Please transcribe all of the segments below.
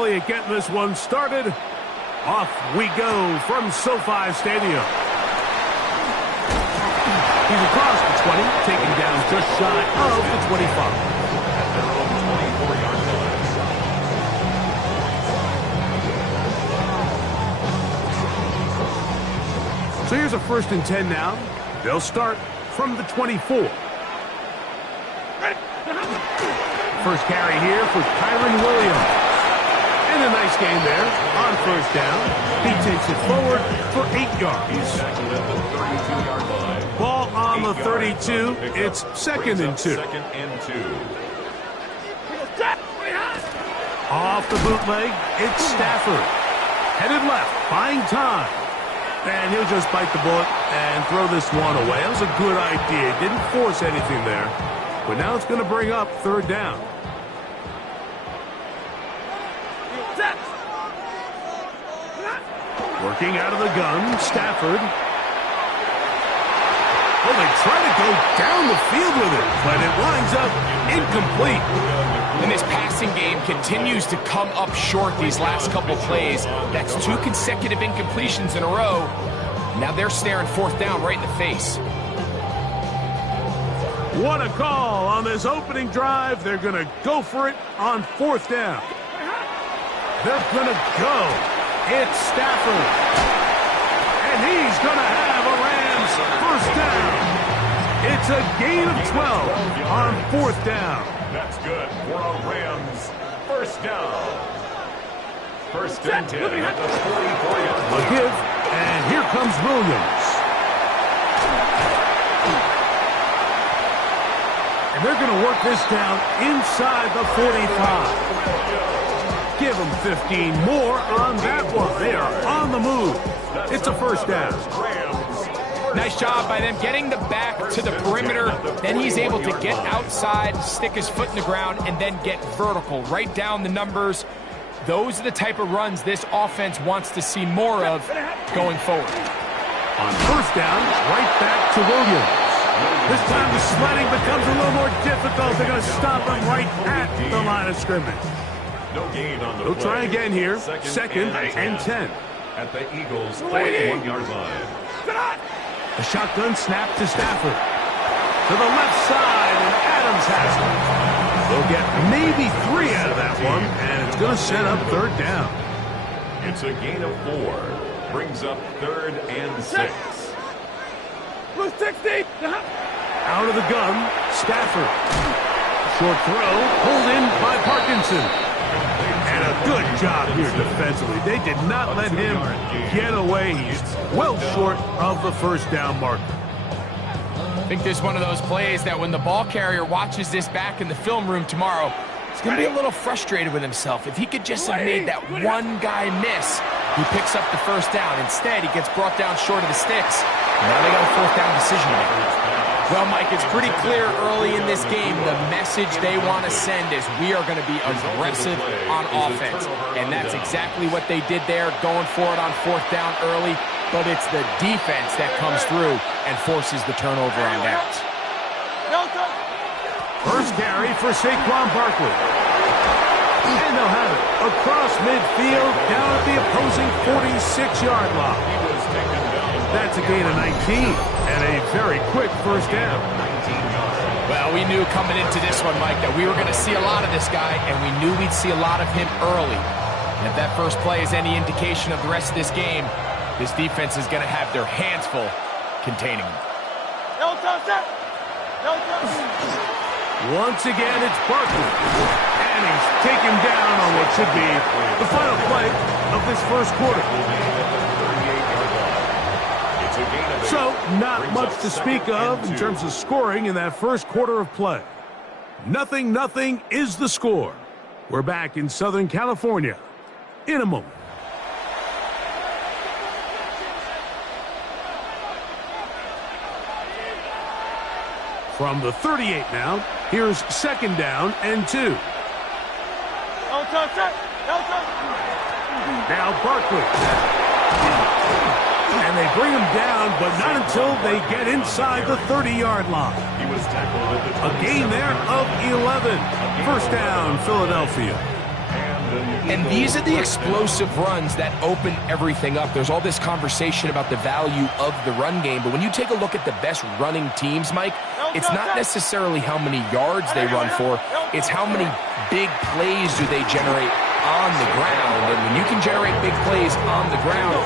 early at getting this one started. Off we go from SoFi Stadium. He's across the 20, taken down just shy of the 25. So here's a 1st and 10 now. They'll start from the 24. First carry here for Kyron Williams. And a nice gain there on 1st down. He takes it forward for 8 yards. Ball on the 32. It's 2nd and 2. Off the bootleg, it's Stafford. Headed left, buying time. And he'll just bite the bullet and throw this one away. That was a good idea. Didn't force anything there. But now it's going to bring up 3rd down. Working out of the gun, Stafford. Oh, they try to go down the field with it, but it winds up incomplete. And this passing game continues to come up short these last couple plays. That's 2 consecutive incompletions in a row. Now they're staring 4th down right in the face. What a call on this opening drive. They're going to go for it on 4th down. They're going to go. It's Stafford. And he's going to have a Rams 1st down. It's a gain of 12 on 4th down. That's good for a Rams 1st down. 1st and 10 at the 44-yard line. A give, and here comes Williams. And they're going to work this down inside the 45. Give them 15 more on that one. They are on the move. It's a 1st down. Nice job by them getting the back to the perimeter. Then he's able to get outside, stick his foot in the ground, and then get vertical. Right down the numbers. Those are the type of runs this offense wants to see more of going forward. On 1st down, right back to Williams. This time the sledding becomes a little more difficult. They're going to stop him right at the line of scrimmage. No gain on the They'll play. try again here. 2nd and 10. At the Eagles' 41-yard line. A shotgun snap to Stafford. To the left side, and Adams has it. They'll get maybe 3 out of that one, and it's going to set up 3rd down. It's a gain of 4. Brings up 3rd and 6. Out of the gun, Stafford. Short throw, pulled in by Parkinson. And a good job here defensively. They did not let him get away. He's well short of the 1st down marker. I think this is one of those plays that when the ball carrier watches this back in the film room tomorrow, he's going to be a little frustrated with himself. If he could just have made that one guy miss, he picks up the 1st down. Instead, he gets brought down short of the sticks. Now they got a 4th down decision to make. Well, Mike, it's pretty clear early in this game the message they want to send is we are going to be aggressive on offense. And that's exactly what they did there, going for it on 4th down early. But it's the defense that comes through and forces the turnover on downs. First carry for Saquon Barkley. And they'll have it across midfield down at the opposing 46-yard line. That's a gain of 19 and a very quick 1st down. Well, we knew coming into this one, Mike, that we were going to see a lot of this guy, and we knew we'd see a lot of him early. And if that first play is any indication of the rest of this game, this defense is going to have their hands full containing him. Once again, it's Barkley. And he's taken down on what should be the final play of this 1st quarter. So, not much to speak of in terms of scoring in that 1st quarter of play. 0-0 is the score. We're back in Southern California in a moment. From the 38 now, here's 2nd down and 2. Now Barkley. And they bring him down, but not until they get inside the 30-yard line. A gain there of 11. 1st down, Philadelphia. And these are the explosive runs that open everything up. There's all this conversation about the value of the run game, but when you take a look at the best running teams, Mike, it's not necessarily how many yards they run for, it's how many big plays do they generate on the ground. And when you can generate big plays on the ground,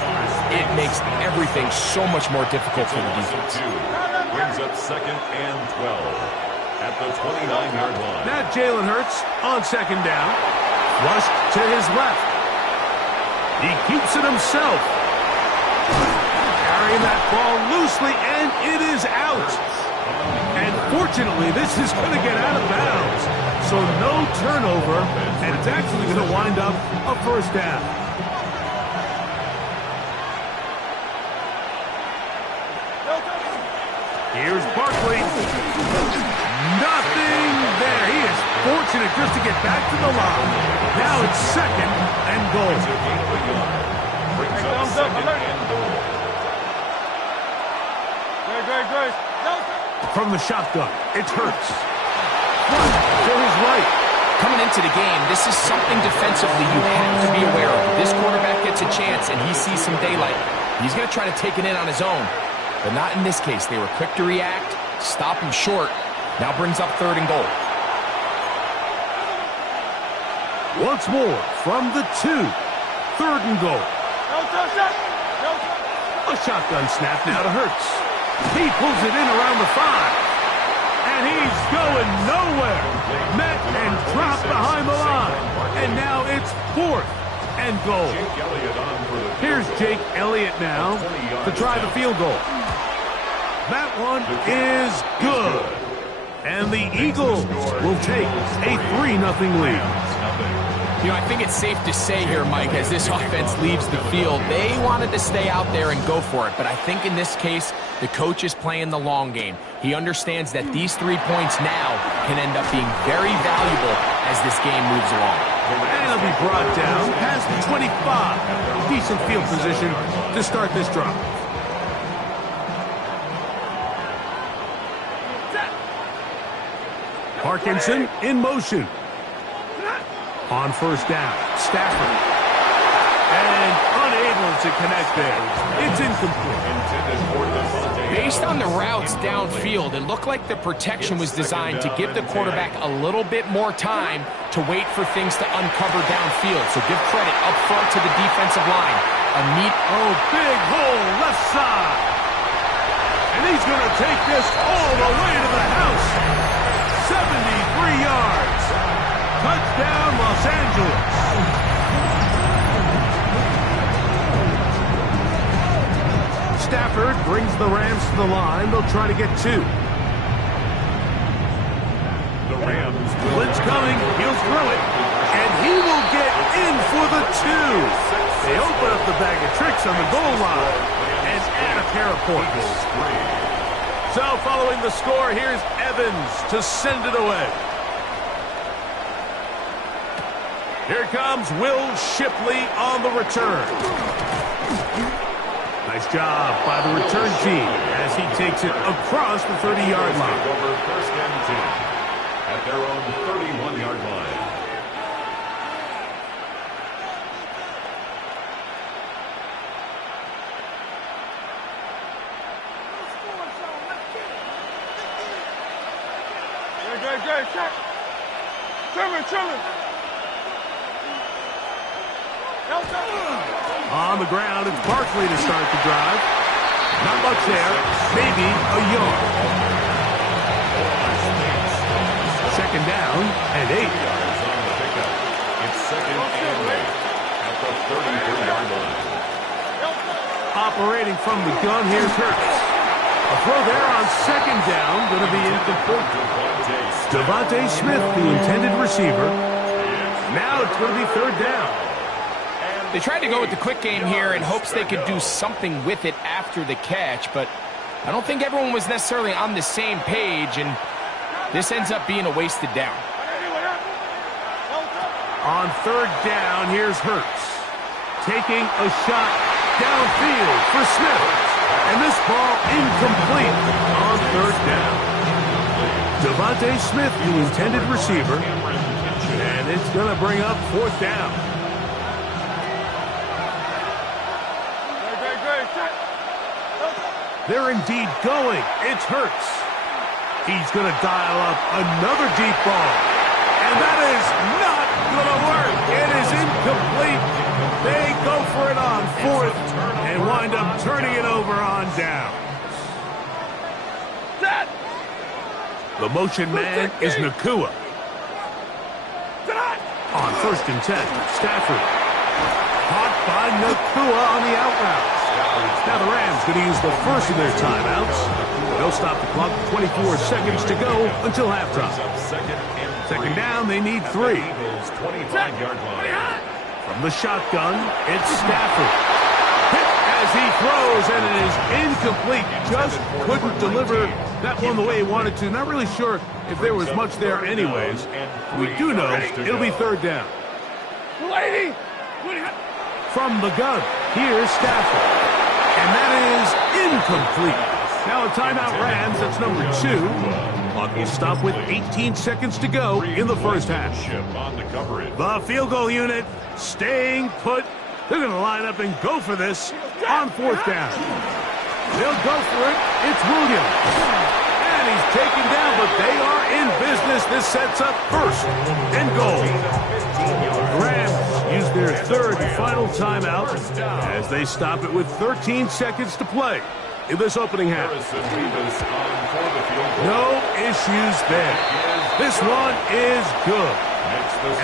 it makes everything so much more difficult for the defense. Brings up 2nd and 12 at the 29-yard line. Now Jalen Hurts on 2nd down. Flushed to his left. He keeps it himself. Carrying that ball loosely, and it is out. And fortunately, this is going to get out of bounds. So no turnover, and it's actually going to wind up a 1st down. Here's Barkley. Nothing there. He is fortunate just to get back to the line. Now it's 2nd and goal. Brings up 2nd and goal. Great. From the shotgun, it's Hurts. To his right. Coming into the game, this is something defensively you have to be aware of. This quarterback gets a chance and he sees some daylight. He's going to try to take it in on his own, but not in this case. They were quick to react, stop him short. Now brings up 3rd and goal. Once more from the 2. 3rd and goal. A shotgun snap now to Hurts. He pulls it in around the 5. And he's going nowhere. Met and dropped behind the line. And now it's 4th and goal. Here's Jake Elliott now to try the field goal. That one is good. And the Eagles will take a 3-0 lead. You know, I think it's safe to say here, Mike, as this offense leaves the field, they wanted to stay out there and go for it. But I think in this case, the coach is playing the long game. He understands that these 3 points now can end up being very valuable as this game moves along. And it'll be brought down past the 25. Decent field position to start this drive. Parkinson in motion. On 1st down, Stafford. And unable to connect there. It's incomplete. Based on the routes downfield, it looked like the protection was designed to give the quarterback a little bit more time to wait for things to uncover downfield. So give credit up front to the defensive line. Big hole left side. And he's going to take this all the way to the house. 73 yards. Touchdown, Los Angeles. Stafford brings the Rams to the line. They'll try to get 2. The Rams. Blitz coming. He'll throw it. And he will get in for the 2. They open up the bag of tricks on the goal line and add a pair of points. So following the score, here's Evans to send it away. Here comes Will Shipley on the return. Nice job by the return team as he takes it across the 30-yard line. Over 1st and 10 at their own 31-yard line. Great. Trimmer. On the ground, it's Barkley to start the drive. Not much there, maybe a yard. 2nd down and 8. It's 2nd and 8 at the 33-yard line. Operating from the gun, here's Hurts. A throw there on 2nd down, going to be incomplete. Devontae Smith, the intended receiver. Now it's going to be 3rd down. They tried to go with the quick game here in hopes they could do something with it after the catch, but I don't think everyone was necessarily on the same page, and this ends up being a wasted down. On 3rd down, here's Hurts. Taking a shot downfield for Smith. And this ball incomplete on 3rd down. Devontae Smith, the intended receiver. And it's going to bring up 4th down. They're indeed going. It's Hurts. He's going to dial up another deep ball. And that is not going to work. It is incomplete. They go for it on fourth and wind up turning it over on down. The motion man is Nakua. On 1st and 10, Stafford. Caught by Nakua on the out route. Now the Rams going to use the first of their timeouts. They'll stop the clock with 24 seconds to go until halftime. Second down, they need 3. 25-yard line. From the shotgun, it's Stafford. Hit as he throws, and it is incomplete. Just couldn't deliver that one the way he wanted to. Not really sure if there was much there anyways. We do know it'll be 3rd down. From the gun, here's Stafford. And that is incomplete. Now a timeout Rams, that's number 2. Clock will stop with 18 seconds to go in the first half. The field goal unit staying put. They're going to line up and go for this on 4th down. They'll go for it. It's Williams. And he's taken down, but they are in business. This sets up 1st and goal. The Rams use their 3rd and final timeout as they stop it with 13 seconds to play in this opening half. No issues there. This one is good.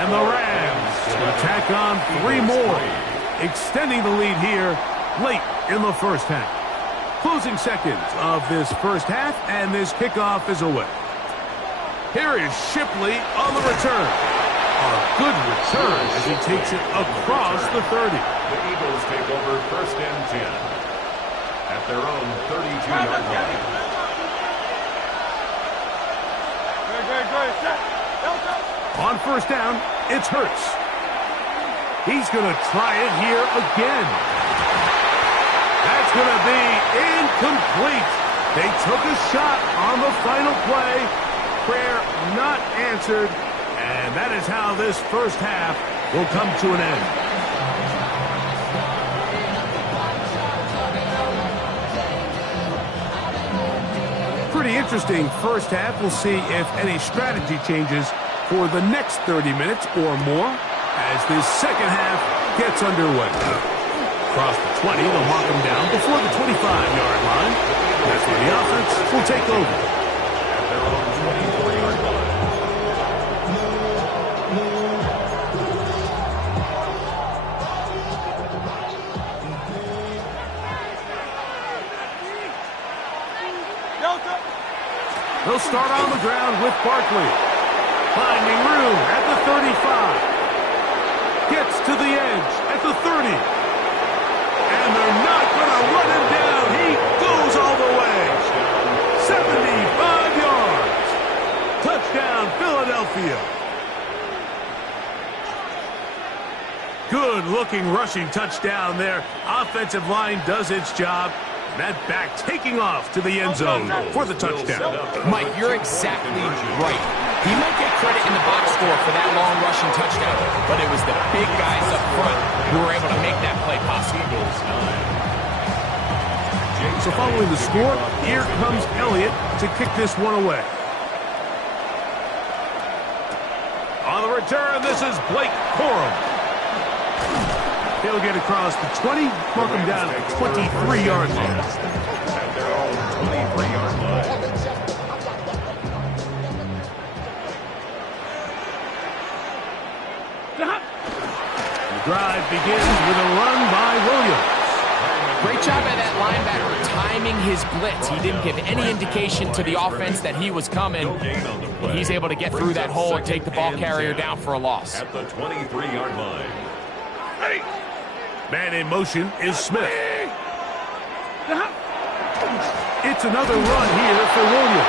And the Rams will tack on 3 more, extending the lead here late in the first half. Closing seconds of this first half, and this kickoff is away. Here is Shipley on the return. A good return as he takes it across the 30. The Eagles take over 1st and 10 at their own 32-yard line. On 1st down, it's Hurts. He's going to try it here again. That's going to be incomplete. They took a shot on the final play. Prayer not answered. And that is how this first half will come to an end. Pretty interesting first half. We'll see if any strategy changes for the next 30 minutes or more as this second half gets underway. Across the 20, they'll mark them down before the 25-yard line. That's where the offense will take over. At their own 24-yard line. They'll start on the ground with Barkley. Finding room at the 35. Gets to the edge at the 30. And they're not going to run him down. He goes all the way. 75 yards. Touchdown, Philadelphia. Good-looking rushing touchdown there. Offensive line does its job. That back taking off to the end zone for the touchdown. Mike, you're exactly right. He might get credit in the box score for that long rushing touchdown, but it was the big guys up front who were able to make that play possible. So following the score, here comes Elliott to kick this one away. On the return, this is Blake Corum. He'll get across the 20, mark him down at the 23-yard line. At their own 23-yard line. The drive begins with a run by Williams. Great job by that linebacker timing his blitz. He didn't give any indication to the offense that he was coming. And he's able to get through that hole and take the ball carrier down for a loss. At the 23-yard line. Man in motion is Smith. It's another run here for Williams.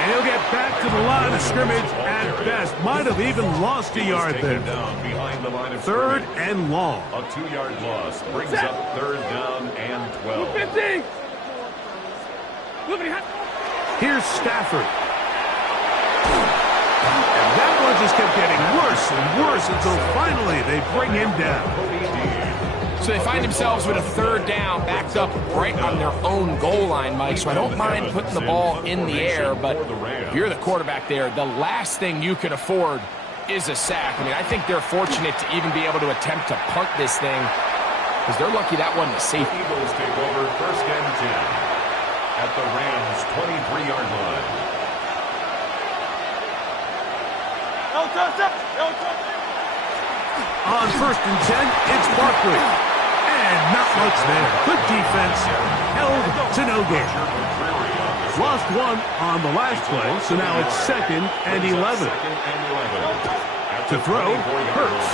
And he'll get back to the line of scrimmage at best. Might have even lost a yard there. Behind the line of 3rd and long. A 2-yard loss brings up 3rd down and 12. Here's Stafford. And that one just kept getting worse and worse until finally they bring him down. So they find themselves with a third down, backed up right on their own goal line, Mike. So I don't mind putting the ball in the air, but if you're the quarterback there, the last thing you can afford is a sack. I mean, I think they're fortunate to even be able to attempt to punt this thing, because they're lucky that wasn't a safety. Eagles take over 1st and 10 at the Rams' 23-yard line. On 1st and 10, it's Barkley. And not much there. Good defense. Held to no gain. Lost one on the last play, so now it's 2nd and 11. To throw, Hurts.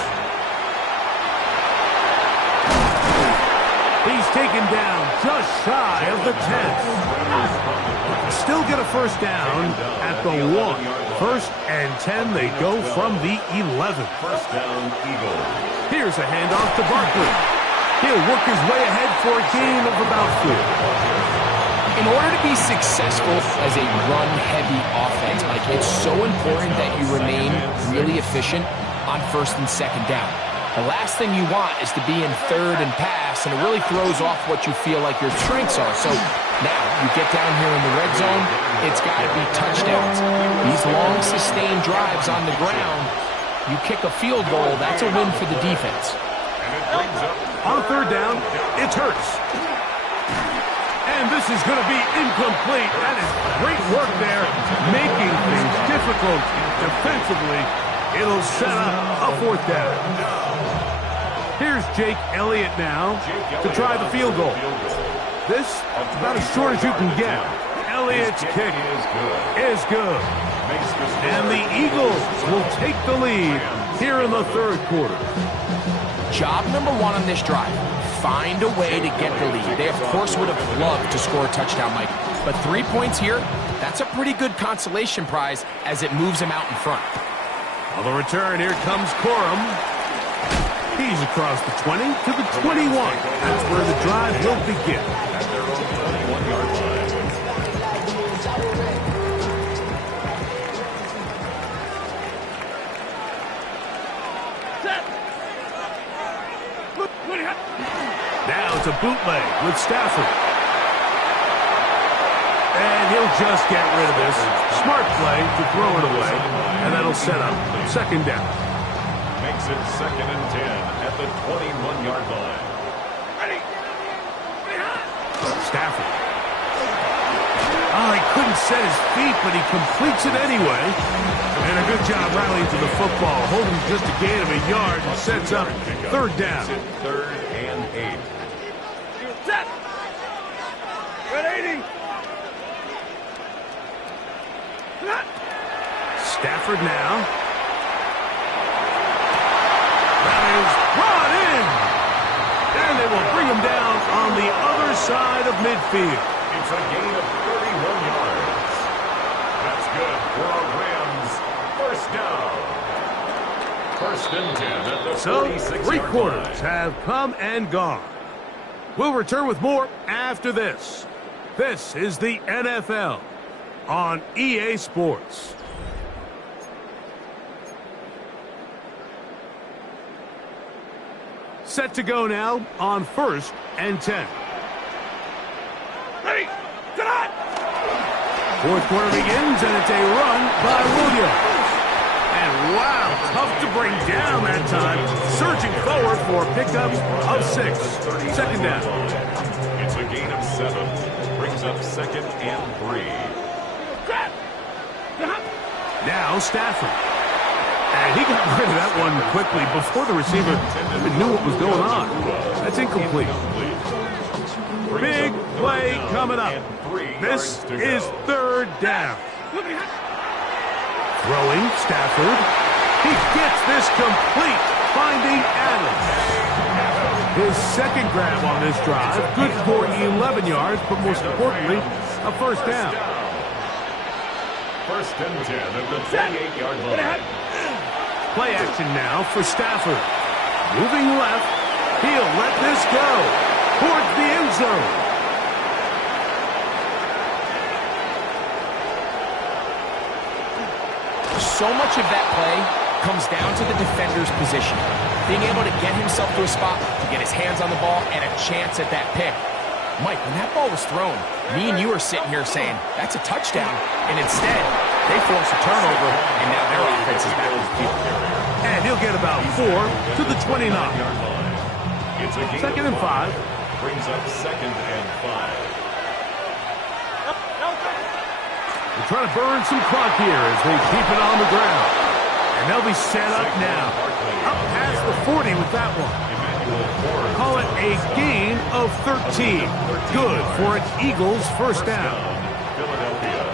He's taken down just shy of the 10. Still get a first down at the 1. 1st and 10, they go from the 11. First down, Eagles. Here's a handoff to Barkley. He'll work his way ahead for a gain of about 4. In order to be successful as a run-heavy offense, Mike, it's so important that you remain really efficient on 1st and 2nd down. The last thing you want is to be in 3rd and pass, and it really throws off what you feel like your strengths are. So now you get down here in the red zone, it's got to be touchdowns. These long, sustained drives on the ground, you kick a field goal, that's a win for the defense. On 3rd down, it's Hurts. And this is going to be incomplete. That is great work there, making things difficult defensively. It'll set up a 4th down. Here's Jake Elliott now to try the field goal. This about as short as you can get. Elliott's kick is good. And the Eagles will take the lead here in the 3rd quarter. Job number 1 on this drive, find a way to get the lead. They, of course, would have loved to score a touchdown, Mike. But 3 points here, that's a pretty good consolation prize as it moves them out in front. On the return, here comes Corum. He's across the 20 to the 21. That's where the drive will begin. At their own 21-yard line. Now it's a bootleg with Stafford. And he'll just get rid of this. Smart play to throw it away. And that'll set up 2nd down. Makes it 2nd and 10 at the 21-yard line. Stafford. Oh, he couldn't set his feet, but he completes it anyway. And a good job rallying to the football, holding just a gain of a yard and sets up 3rd down. 3rd and 8. Stafford now. That is brought in. And they will bring him down on the other side of midfield. It's a gain of 31 yards. That's good for our Rams. 1st down. 1st and 10 at the 46-yard line. 3 quarters have come and gone. We'll return with more after this. This is the NFL on EA Sports. Set to go now on 1st and 10. Ready, set. 4th quarter begins, and it's a run by Williams. And wow, tough to bring down that time. Surging forward for a pickup of 6. 2nd down. It's a gain of 7. Brings up 2nd and 3. Now Stafford. And he got rid of that one quickly before the receiver even knew what was going on. That's incomplete. Big play coming up. This is 3rd down. Throwing, Stafford. He gets this complete, finding Adams. His 2nd grab on this drive, good for 11 yards, but most importantly, a 1st down. 1st and 10 at the 28-yard line. Play action now for Stafford. Moving left, he'll let this go towards the end zone. So much of that play comes down to the defender's position. Being able to get himself to a spot, to get his hands on the ball, and a chance at that pick. Mike, when that ball was thrown, me and you were sitting here saying, that's a touchdown. And instead, they force a turnover, and now their offense is back on the field. And he'll get about 4 to the 29. Second and 5. Brings up 2nd and 5. They're trying to burn some clock here as they keep it on the ground. And they'll be set up now. Up past the 40 with that one. Call it a gain of 13. Good for an Eagles first down. Philadelphia.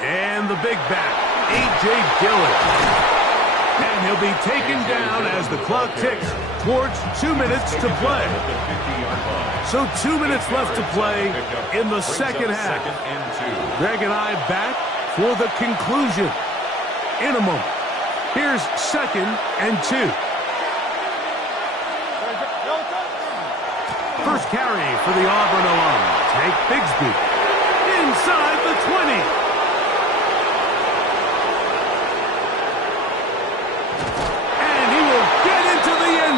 And the big back, A.J. Dillon. And he'll be taken down as the clock ticks towards 2 minutes to play. So 2 minutes left to play in the second half. Greg and I back for the conclusion in a moment. Here's 2nd and 2. First carry for the Auburn alum. Take Bigsby inside the 20.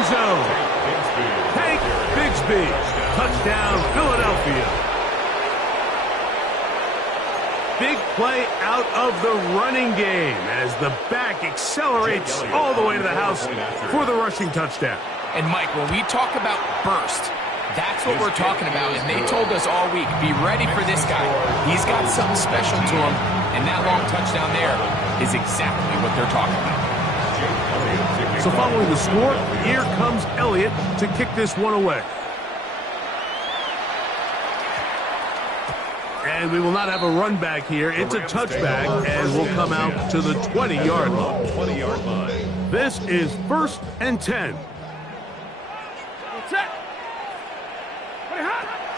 Zone. Take Bigsby. Touchdown, Philadelphia. Big play out of the running game as the back accelerates all the way to the house for the rushing touchdown. And Mike, when we talk about burst, that's what we're talking about. And they told us all week, be ready for this guy. He's got something special to him. And that long touchdown there is exactly what they're talking about. So following the score, here comes Elliott to kick this one away. And we will not have a run back here. It's a touchback, and we'll come out to the 20-yard line. This is 1st and 10.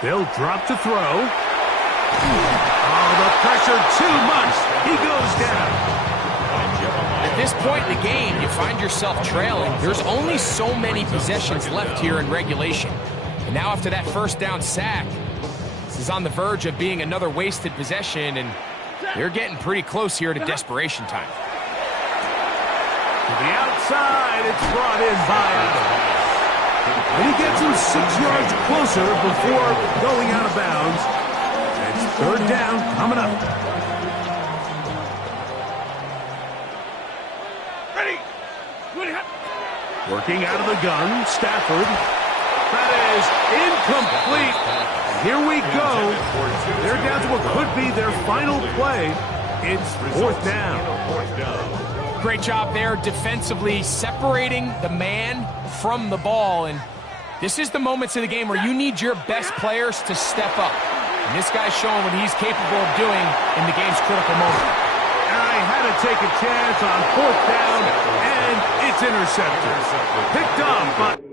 They'll drop to throw. Oh, the pressure too much. He goes down. At this point in the game, you find yourself trailing. There's only so many possessions left here in regulation. And now after that first down sack, this is on the verge of being another wasted possession, and they're getting pretty close here to desperation time. To the outside, it's brought in by Adams. And he gets him 6 yards closer before going out of bounds. It's 3rd down coming up. Working out of the gun, Stafford. That is incomplete. Here we go. They're down to what could be their final play. It's 4th down. Great job there defensively, separating the man from the ball. And this is the moments of the game where you need your best players to step up. And this guy's showing what he's capable of doing in the game's critical moment. I had to take a chance on 4th down, and it's intercepted. Picked up by